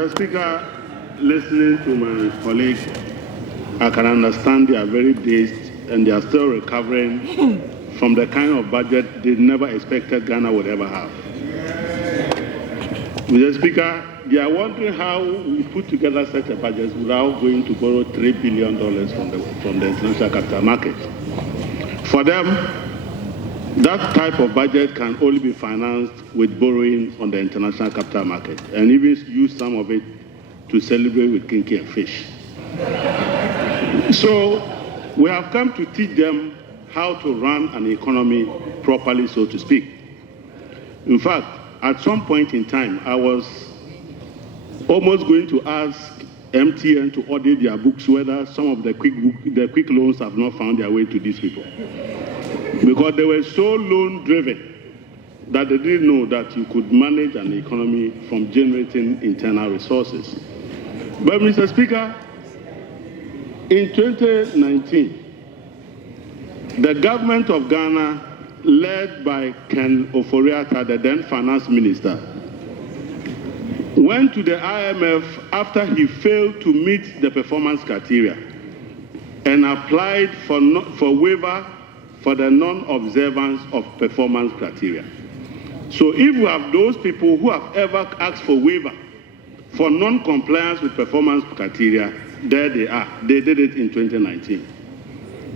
Mr. Speaker, listening to my colleague, I can understand they are very dazed and they are still recovering from the kind of budget they never expected Ghana would ever have. Mr. Speaker, they are wondering how we put together such a budget without going to borrow $3 billion from the international capital market. For them, that type of budget can only be financed with borrowing on the international capital market and even use some of it to celebrate with kinky and fish. So we have come to teach them how to run an economy properly, so to speak. In fact, at some point in time, I was almost going to ask MTN to audit their books whether some of the quick loans have not found their way to these people. Because they were so loan-driven that they didn't know that you could manage an economy from generating internal resources. But, Mr. Speaker, in 2019, the government of Ghana, led by Ken Ofori-Atta, the then finance minister, went to the IMF after he failed to meet the performance criteria and applied for waiver for the non-observance of performance criteria. So if we have those people who have ever asked for waiver for non-compliance with performance criteria, there they are. They did it in 2019.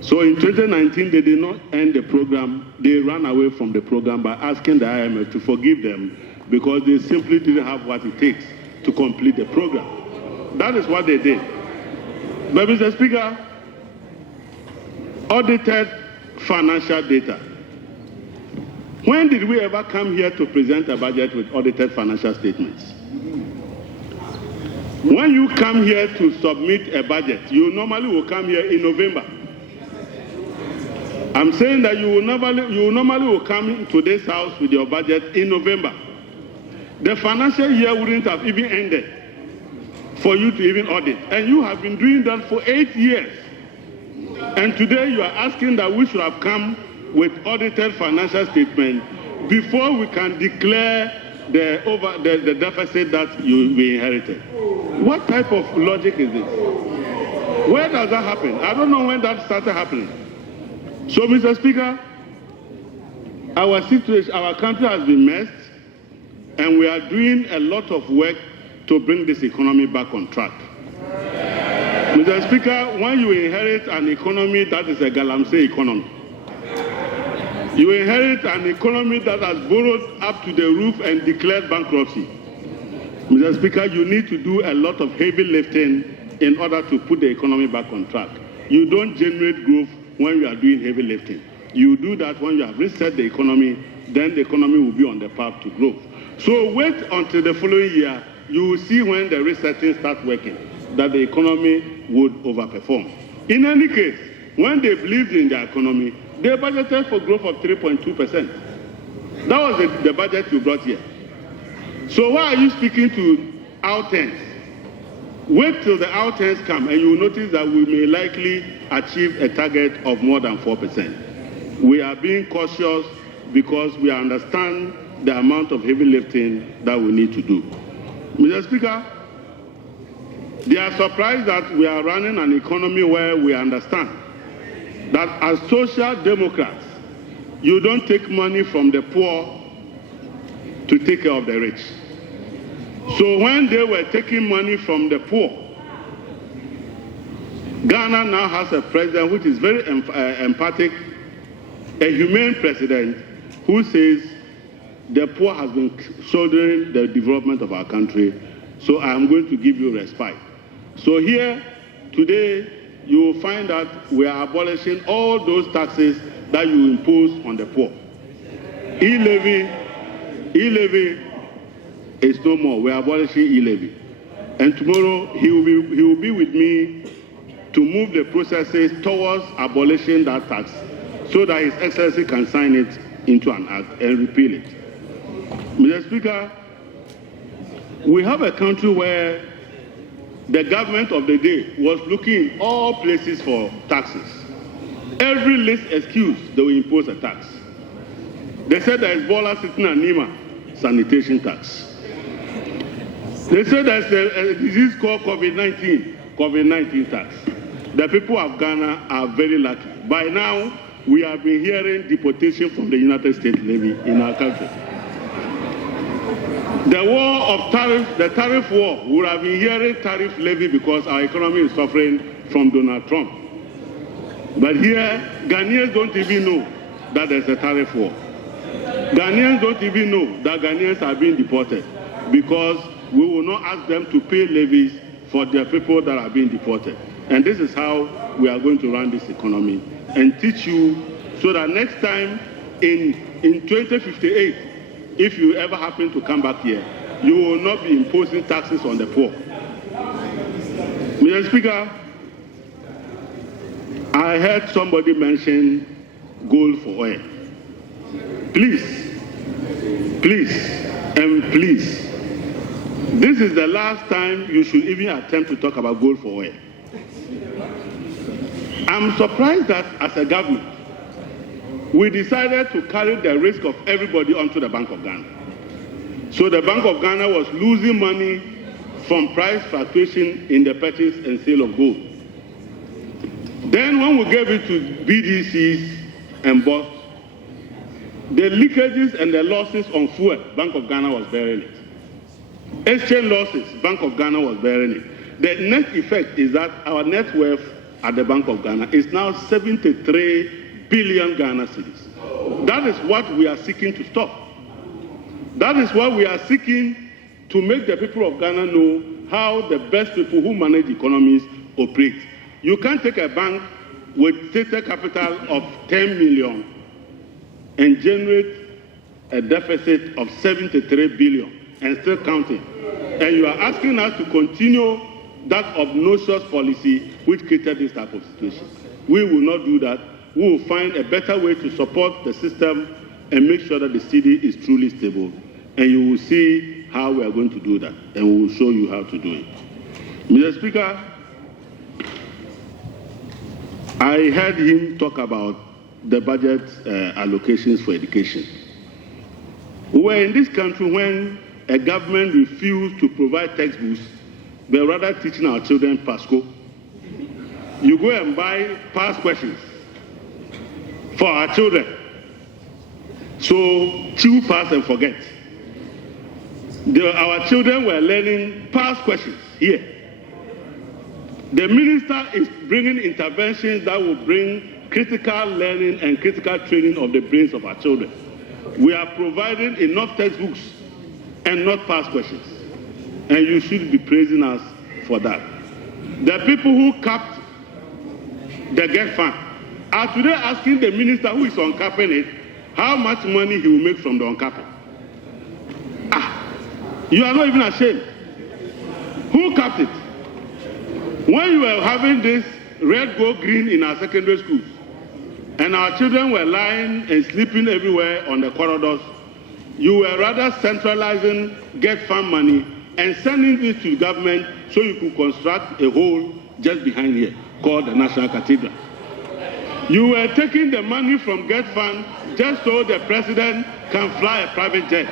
So in 2019, they did not end the program. They ran away from the program by asking the IMF to forgive them because they simply didn't have what it takes to complete the program. That is what they did. But, Mr. Speaker, audited financial data. When did we ever come here to present a budget with audited financial statements? When you come here to submit a budget, you normally will come here in November. I'm saying that you normally will come to this house with your budget in November. The financial year wouldn't have even ended for you to even audit. And you have been doing that for 8 years. And today you are asking that we should have come with audited financial statement before we can declare the deficit that we inherited. What type of logic is this? Where does that happen? I don't know when that started happening. So, Mr. Speaker, our situation, our country has been messed, and we are doing a lot of work to bring this economy back on track. Mr. Speaker, when you inherit an economy that is a galamsey economy, you inherit an economy that has borrowed up to the roof and declared bankruptcy. Mr. Speaker, you need to do a lot of heavy lifting in order to put the economy back on track. You don't generate growth when you are doing heavy lifting. You do that when you have reset the economy, then the economy will be on the path to growth. So wait until the following year, you will see when the resetting starts working, that the economy would overperform. In any case, when they believed in the economy, they budgeted for growth of 3.2%. That was the budget you brought here. So why are you speaking to outturns? Wait till the outturns come and you will notice that we may likely achieve a target of more than 4%. We are being cautious because we understand the amount of heavy lifting that we need to do. Mr. Speaker, they are surprised that we are running an economy where we understand that as social democrats, you don't take money from the poor to take care of the rich. So when they were taking money from the poor, Ghana now has a president which is very empathic, a humane president who says the poor has been shouldering the development of our country, so I am going to give you respite. So here, today, you will find that we are abolishing all those taxes that you impose on the poor. E-levy is no more. We are abolishing e-levy. And tomorrow, he will be with me to move the processes towards abolishing that tax so that His Excellency can sign it into an act and repeal it. Mr. Speaker, we have a country where the government of the day was looking in all places for taxes. Every least excuse, they will impose a tax. They said there is Bola sitting and Nima, sanitation tax. They say there's a disease called COVID-19 tax. The people of Ghana are very lucky. By now, we have been hearing deportation from the United States levy in our country. The tariff war, we have been hearing tariff levy because our economy is suffering from Donald Trump. But here, Ghanaians don't even know that there's a tariff war. Ghanaians don't even know that Ghanaians are being deported because we will not ask them to pay levies for the people that are being deported. And this is how we are going to run this economy and teach you so that next time in 2058, if you ever happen to come back here, you will not be imposing taxes on the poor. Mr. Speaker, I heard somebody mention gold for oil. Please, this is the last time you should even attempt to talk about gold for oil. I'm surprised that as a government, we decided to carry the risk of everybody onto the Bank of Ghana. So the Bank of Ghana was losing money from price fluctuation in the purchase and sale of gold. Then when we gave it to BDCs and BOS, the leakages and the losses on fuel, Bank of Ghana was bearing it. Exchange losses, Bank of Ghana was bearing it. The net effect is that our net worth at the Bank of Ghana is now 73 billion Ghana cedis. That is what we are seeking to stop. That is what we are seeking to make the people of Ghana know how the best people who manage economies operate. You can't take a bank with stated capital of 10 million and generate a deficit of 73 billion and still counting. And you are asking us to continue that obnoxious policy which created this type of situation. We will not do that. We will find a better way to support the system and make sure that the city is truly stable. And you will see how we are going to do that. And we will show you how to do it. Mr. Speaker, I heard him talk about the budget allocations for education. We were in this country when a government refused to provide textbooks, but rather teaching our children PASCO. You go and buy past questions for our children. So chew, pass, and forget. Our children were learning past questions here. The minister is bringing interventions that will bring critical learning and critical training of the brains of our children. We are providing enough textbooks and not past questions. And you should be praising us for that. The people who capped the GET fund are today asking the minister who is uncapping it how much money he will make from the uncapping. You are not even ashamed. Who capped it? When you were having this red, gold, green in our secondary schools, and our children were lying and sleeping everywhere on the corridors, you were rather centralizing GET fund money and sending it to the government so you could construct a hole just behind here called the National Cathedral. You were taking the money from GET fund just so the president can fly a private jet.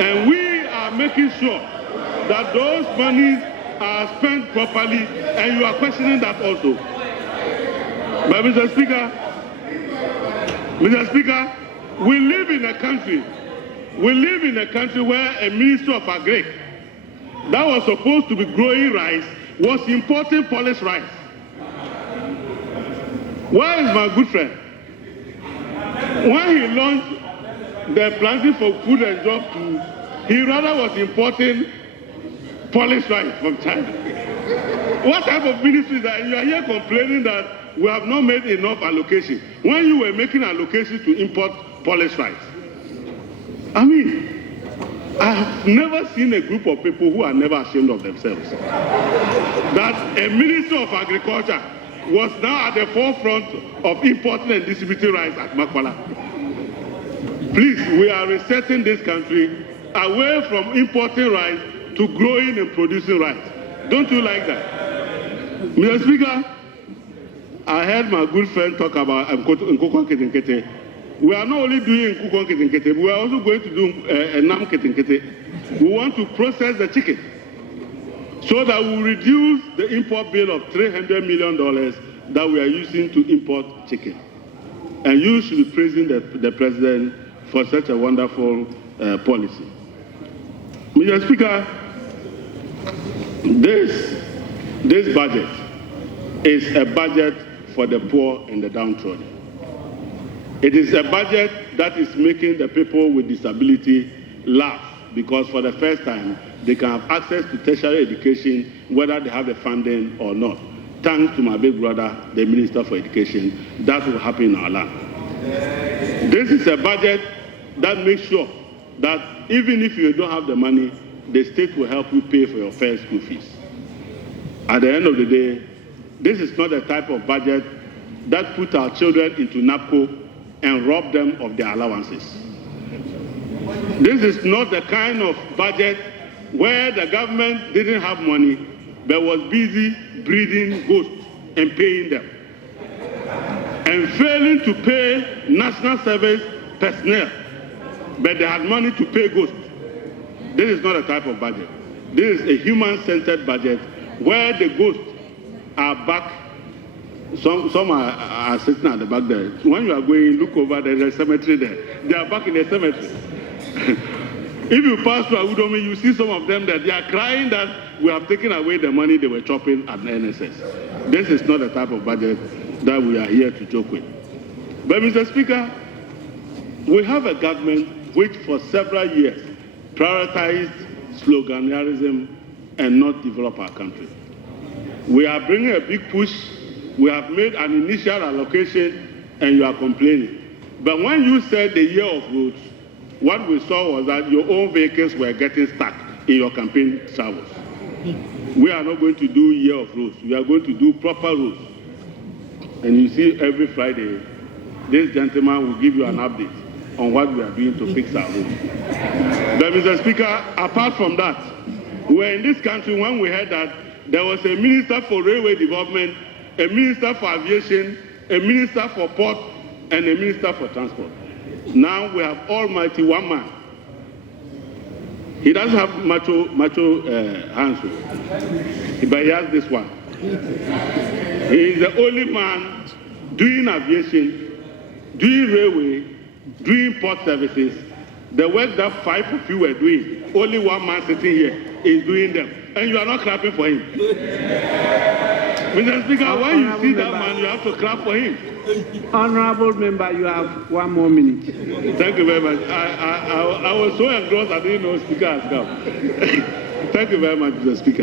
And we are making sure that those monies are spent properly, and you are questioning that also. But Mr. Speaker, we live in a country where a minister of agri that was supposed to be growing rice was importing polished rice. Where is my good friend? When he launched the Planting for Food and Jobs too, he rather was importing polished rice from China. What type of ministry is that? You are here complaining that we have not made enough allocation when you were making allocation to import polished rice. I mean, I have never seen a group of people who are never ashamed of themselves. That a minister of agriculture was now at the forefront of importing and distributing rice at Makwala. Please, we are resetting this country away from importing rice to growing and producing rice. Don't you like that? Mr. Speaker, I heard my good friend talk about Nkoko Ketenkete. We are not only doing Nkukon Ketenkete, we are also going to do Nam Ketenkete. We want to process the chicken so that we will reduce the import bill of $300 million that we are using to import chicken. And you should be praising the president for such a wonderful policy. Mr. Speaker, this budget is a budget for the poor and the downtrodden. It is a budget that is making the people with disability laugh because for the first time they can have access to tertiary education whether they have the funding or not. Thanks to my big brother, the Minister for Education, that will happen in our land. This is a budget that makes sure that even if you don't have the money, the state will help you pay for your first school fees. At the end of the day, this is not the type of budget that puts our children into NAPCO and rob them of their allowances. This is not the kind of budget where the government didn't have money but was busy breeding ghosts and paying them and failing to pay national service personnel, but they had money to pay ghosts. This is not a type of budget. This is a human-centered budget where the ghosts are back. Some are sitting at the back there. When you are going, look over there, there's a cemetery there. They are back in the cemetery. If you pass through Awudomi, you see some of them that they are crying that we have taken away the money they were chopping at the NSS. This is not the type of budget that we are here to joke with. But Mr. Speaker, we have a government which for several years prioritized sloganerism and not develop our country. We are bringing a big push. We have made an initial allocation and you are complaining. But when you said the year of roads, what we saw was that your own vehicles were getting stuck in your campaign travels. We are not going to do year of roads. We are going to do proper roads. And you see every Friday, this gentleman will give you an update on what we are doing to fix our roads. But Mr. Speaker, apart from that, we were in this country when we heard that there was a minister for railway development, a minister for aviation, a minister for port, and a minister for transport. Now we have almighty one man. He doesn't have macho hands, but he has this one. He is the only man doing aviation, doing railway, doing port services. The work that 5 of you were doing, only one man sitting here is doing them. And you are not clapping for him. Mr. Speaker, when you see that man, you have to clap for him. Honorable member, you have 1 more minute. Thank you very much. I was so engrossed I didn't know Speaker has come. Thank you very much, Mr. Speaker.